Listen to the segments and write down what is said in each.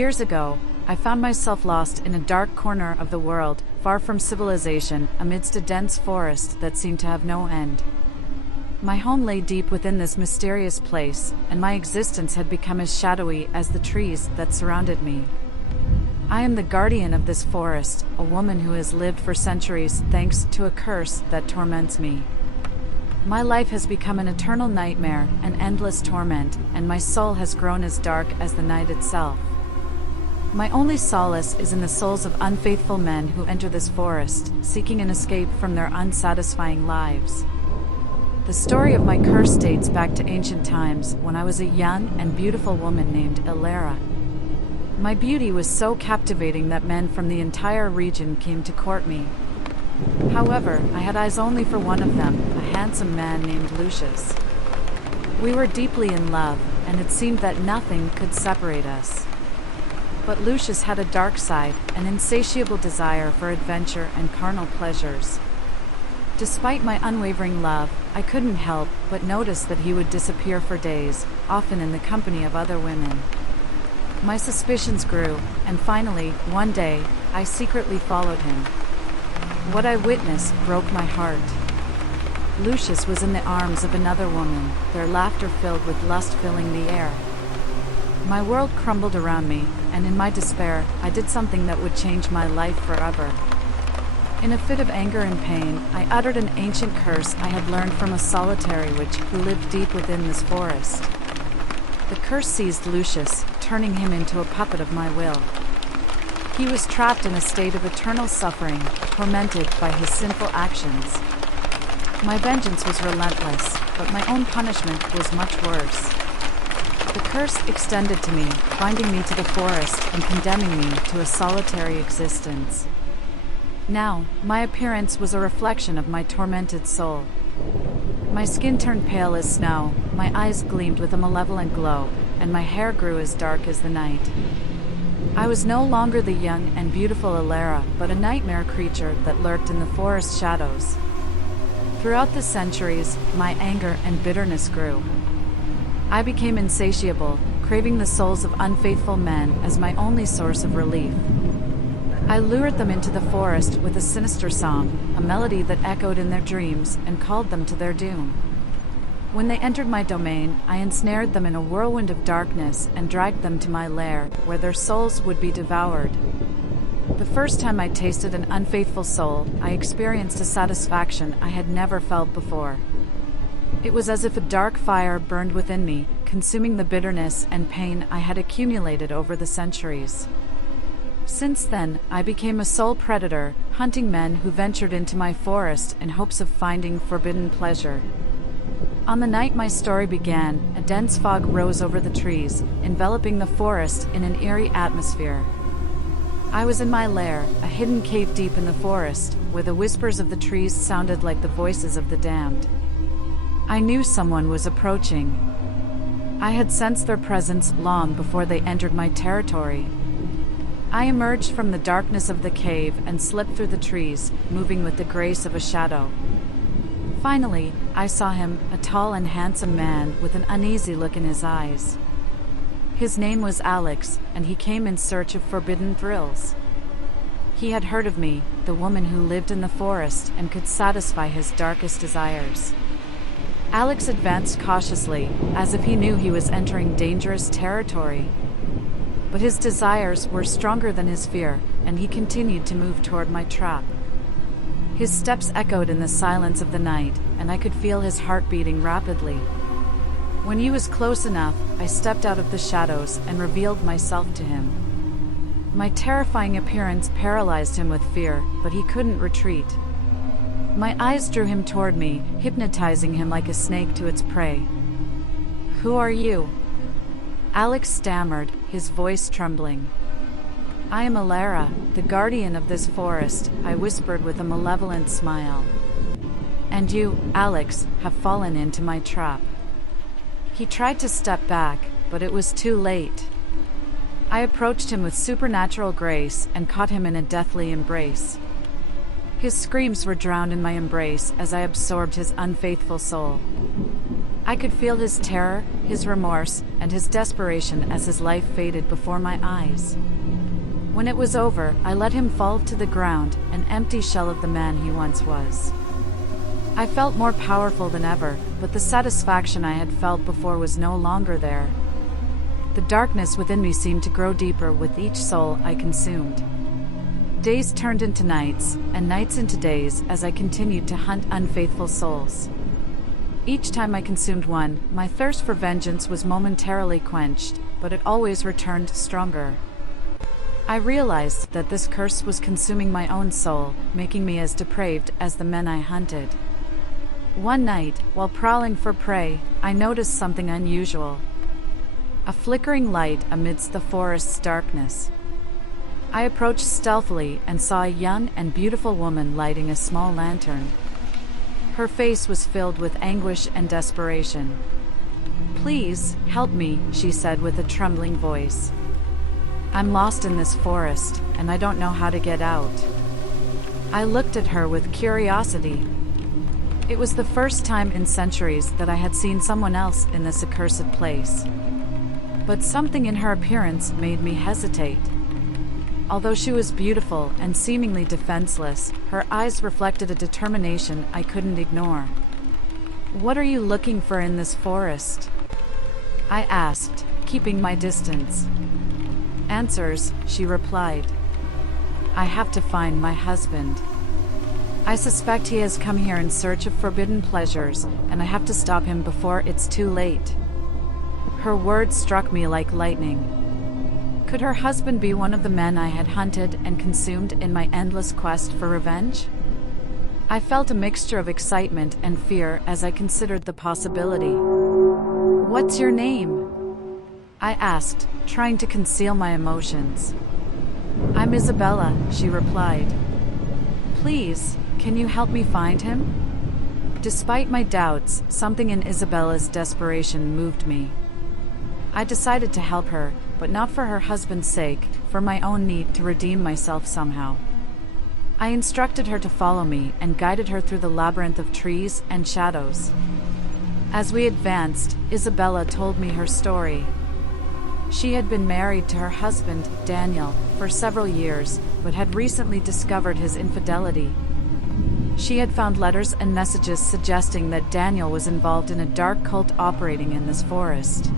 Years ago, I found myself lost in a dark corner of the world, far from civilization, amidst a dense forest that seemed to have no end. My home lay deep within this mysterious place, and my existence had become as shadowy as the trees that surrounded me. I am the guardian of this forest, a woman who has lived for centuries thanks to a curse that torments me. My life has become an eternal nightmare, an endless torment, and my soul has grown as dark as the night itself. My only solace is in the souls of unfaithful men who enter this forest, seeking an escape from their unsatisfying lives. The story of my curse dates back to ancient times, when I was a young and beautiful woman named Elara. My beauty was so captivating that men from the entire region came to court me. However, I had eyes only for one of them, a handsome man named Lucius. We were deeply in love, and it seemed that nothing could separate us. But Lucius had a dark side, an insatiable desire for adventure and carnal pleasures. Despite my unwavering love, I couldn't help but notice that he would disappear for days, often in the company of other women. My suspicions grew, and finally, one day, I secretly followed him. What I witnessed broke my heart. Lucius was in the arms of another woman, their laughter filled with lust filling the air. My world crumbled around me, and in my despair, I did something that would change my life forever. In a fit of anger and pain, I uttered an ancient curse I had learned from a solitary witch who lived deep within this forest. The curse seized Lucius, turning him into a puppet of my will. He was trapped in a state of eternal suffering, tormented by his sinful actions. My vengeance was relentless, but my own punishment was much worse. The curse extended to me, binding me to the forest and condemning me to a solitary existence. Now, my appearance was a reflection of my tormented soul. My skin turned pale as snow, my eyes gleamed with a malevolent glow, and my hair grew as dark as the night. I was no longer the young and beautiful Elara, but a nightmare creature that lurked in the forest shadows. Throughout the centuries, my anger and bitterness grew. I became insatiable, craving the souls of unfaithful men as my only source of relief. I lured them into the forest with a sinister song, a melody that echoed in their dreams and called them to their doom. When they entered my domain, I ensnared them in a whirlwind of darkness and dragged them to my lair, where their souls would be devoured. The first time I tasted an unfaithful soul, I experienced a satisfaction I had never felt before. It was as if a dark fire burned within me, consuming the bitterness and pain I had accumulated over the centuries. Since then, I became a soul predator, hunting men who ventured into my forest in hopes of finding forbidden pleasure. On the night my story began, a dense fog rose over the trees, enveloping the forest in an eerie atmosphere. I was in my lair, a hidden cave deep in the forest, where the whispers of the trees sounded like the voices of the damned. I knew someone was approaching. I had sensed their presence long before they entered my territory. I emerged from the darkness of the cave and slipped through the trees, moving with the grace of a shadow. Finally, I saw him, a tall and handsome man with an uneasy look in his eyes. His name was Alex, and he came in search of forbidden thrills. He had heard of me, the woman who lived in the forest and could satisfy his darkest desires. Alex advanced cautiously, as if he knew he was entering dangerous territory. But his desires were stronger than his fear, and he continued to move toward my trap. His steps echoed in the silence of the night, and I could feel his heart beating rapidly. When he was close enough, I stepped out of the shadows and revealed myself to him. My terrifying appearance paralyzed him with fear, but he couldn't retreat. My eyes drew him toward me, hypnotizing him like a snake to its prey. "Who are you?" Alex stammered, his voice trembling. "I am Elara, the guardian of this forest," I whispered with a malevolent smile. "And you, Alex, have fallen into my trap." He tried to step back, but it was too late. I approached him with supernatural grace and caught him in a deathly embrace. His screams were drowned in my embrace as I absorbed his unfaithful soul. I could feel his terror, his remorse, and his desperation as his life faded before my eyes. When it was over, I let him fall to the ground, an empty shell of the man he once was. I felt more powerful than ever, but the satisfaction I had felt before was no longer there. The darkness within me seemed to grow deeper with each soul I consumed. Days turned into nights, and nights into days as I continued to hunt unfaithful souls. Each time I consumed one, my thirst for vengeance was momentarily quenched, but it always returned stronger. I realized that this curse was consuming my own soul, making me as depraved as the men I hunted. One night, while prowling for prey, I noticed something unusual. A flickering light amidst the forest's darkness. I approached stealthily and saw a young and beautiful woman lighting a small lantern. Her face was filled with anguish and desperation. "Please, help me," she said with a trembling voice. "I'm lost in this forest, and I don't know how to get out." I looked at her with curiosity. It was the first time in centuries that I had seen someone else in this accursed place. But something in her appearance made me hesitate. Although she was beautiful and seemingly defenseless, her eyes reflected a determination I couldn't ignore. "What are you looking for in this forest?" I asked, keeping my distance. "Answers," she replied. "I have to find my husband. I suspect he has come here in search of forbidden pleasures, and I have to stop him before it's too late." Her words struck me like lightning. Could her husband be one of the men I had hunted and consumed in my endless quest for revenge? I felt a mixture of excitement and fear as I considered the possibility. "What's your name?" I asked, trying to conceal my emotions. "I'm Isabella," she replied. "Please, can you help me find him?" Despite my doubts, something in Isabella's desperation moved me. I decided to help her, but not for her husband's sake, for my own need to redeem myself somehow. I instructed her to follow me and guided her through the labyrinth of trees and shadows. As we advanced, Isabella told me her story. She had been married to her husband, Daniel, for several years, but had recently discovered his infidelity. She had found letters and messages suggesting that Daniel was involved in a dark cult operating in this forest.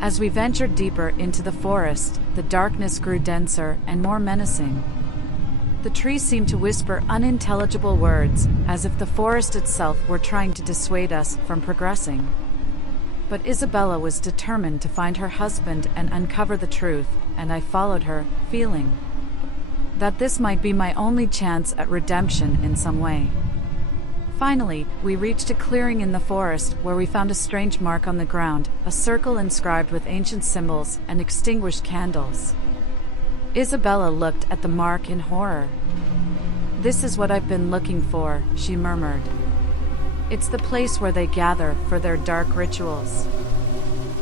As we ventured deeper into the forest, the darkness grew denser and more menacing. The trees seemed to whisper unintelligible words, as if the forest itself were trying to dissuade us from progressing. But Isabella was determined to find her husband and uncover the truth, and I followed her, feeling that this might be my only chance at redemption in some way. Finally, we reached a clearing in the forest where we found a strange mark on the ground, a circle inscribed with ancient symbols and extinguished candles. Isabella looked at the mark in horror. "This is what I've been looking for," she murmured. "It's the place where they gather for their dark rituals.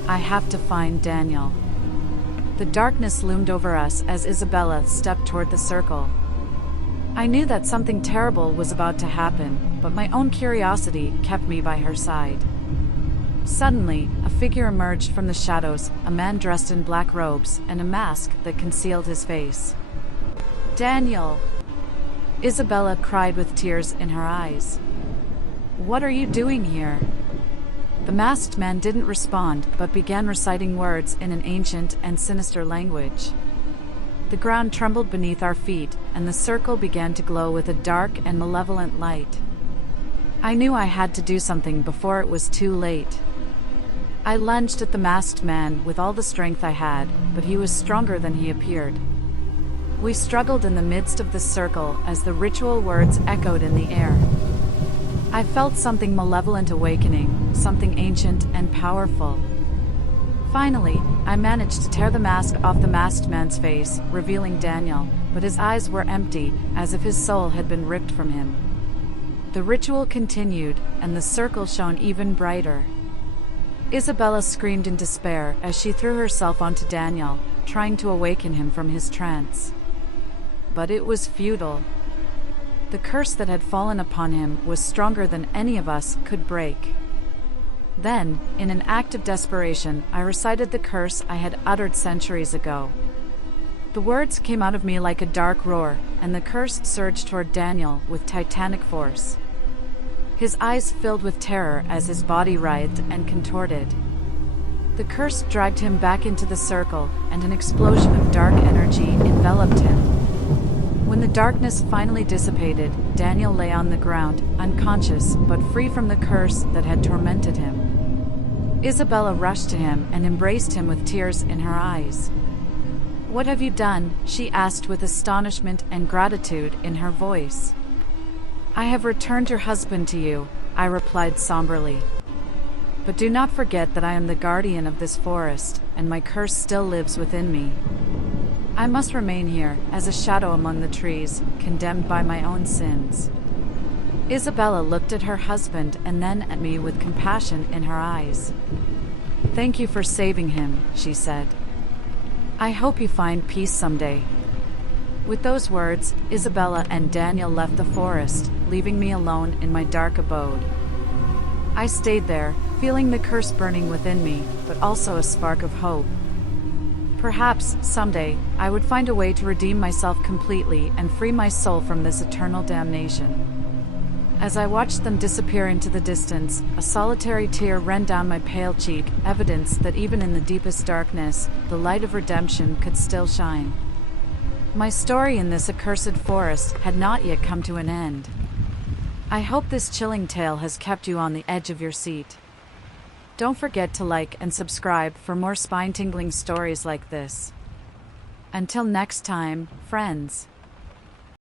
I have to find Daniel." The darkness loomed over us as Isabella stepped toward the circle. I knew that something terrible was about to happen, but my own curiosity kept me by her side. Suddenly, a figure emerged from the shadows, a man dressed in black robes and a mask that concealed his face. "Daniel!" Isabella cried with tears in her eyes. "What are you doing here?" The masked man didn't respond, but began reciting words in an ancient and sinister language. The ground trembled beneath our feet, and the circle began to glow with a dark and malevolent light. I knew I had to do something before it was too late. I lunged at the masked man with all the strength I had, but he was stronger than he appeared. We struggled in the midst of the circle as the ritual words echoed in the air. I felt something malevolent awakening, something ancient and powerful. Finally, I managed to tear the mask off the masked man's face, revealing Daniel, but his eyes were empty, as if his soul had been ripped from him. The ritual continued, and the circle shone even brighter. Isabella screamed in despair as she threw herself onto Daniel, trying to awaken him from his trance. But it was futile. The curse that had fallen upon him was stronger than any of us could break. Then, in an act of desperation, I recited the curse I had uttered centuries ago. The words came out of me like a dark roar, and the curse surged toward Daniel with titanic force. His eyes filled with terror as his body writhed and contorted. The curse dragged him back into the circle, and an explosion of dark energy enveloped him. When the darkness finally dissipated, Daniel lay on the ground, unconscious but free from the curse that had tormented him. Isabella rushed to him and embraced him with tears in her eyes. "What have you done?" she asked with astonishment and gratitude in her voice. "I have returned your husband to you," I replied somberly. "But do not forget that I am the guardian of this forest, and my curse still lives within me. I must remain here, as a shadow among the trees, condemned by my own sins." Isabella looked at her husband and then at me with compassion in her eyes. "Thank you for saving him," she said. "I hope you find peace someday." With those words, Isabella and Daniel left the forest, leaving me alone in my dark abode. I stayed there, feeling the curse burning within me, but also a spark of hope. Perhaps, someday, I would find a way to redeem myself completely and free my soul from this eternal damnation. As I watched them disappear into the distance, a solitary tear ran down my pale cheek, evidence that even in the deepest darkness, the light of redemption could still shine. My story in this accursed forest had not yet come to an end. I hope this chilling tale has kept you on the edge of your seat. Don't forget to like and subscribe for more spine-tingling stories like this. Until next time, friends.